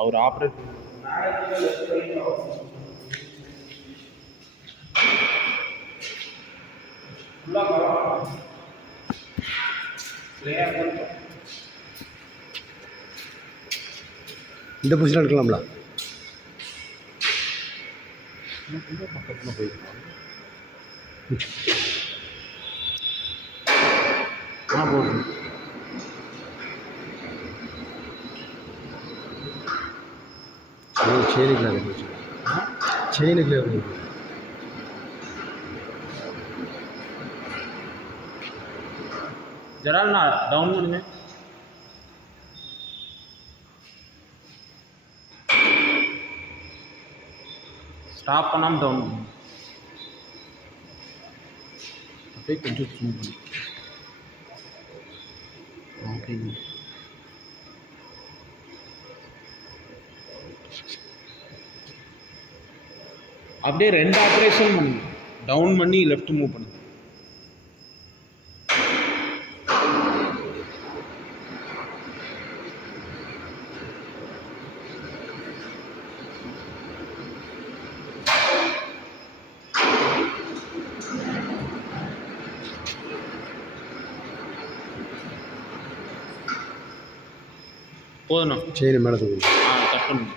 அவர் operate இந்த position எடுக்கலாம்ல? பக்கத்தில் போயிருக்கோம். போதும். செயினுக்குள்ள ஜரால் நான் டவுன் பண்ணுங்க. ஸ்டாப் பண்ணாமல் டவுன் பண்ணுங்க. அப்படியே கொஞ்சம் ஜூம் பண்ணி. ஓகேங்க. அப்படியே 2 ஆப்ரேஷன் பண்ணுங்க. டவுன் பண்ணி லெஃப்ட் மூவ் பண்ணுங்க. போதும். செயின் மேலே தூக்கணும். கட் பண்ணுங்க.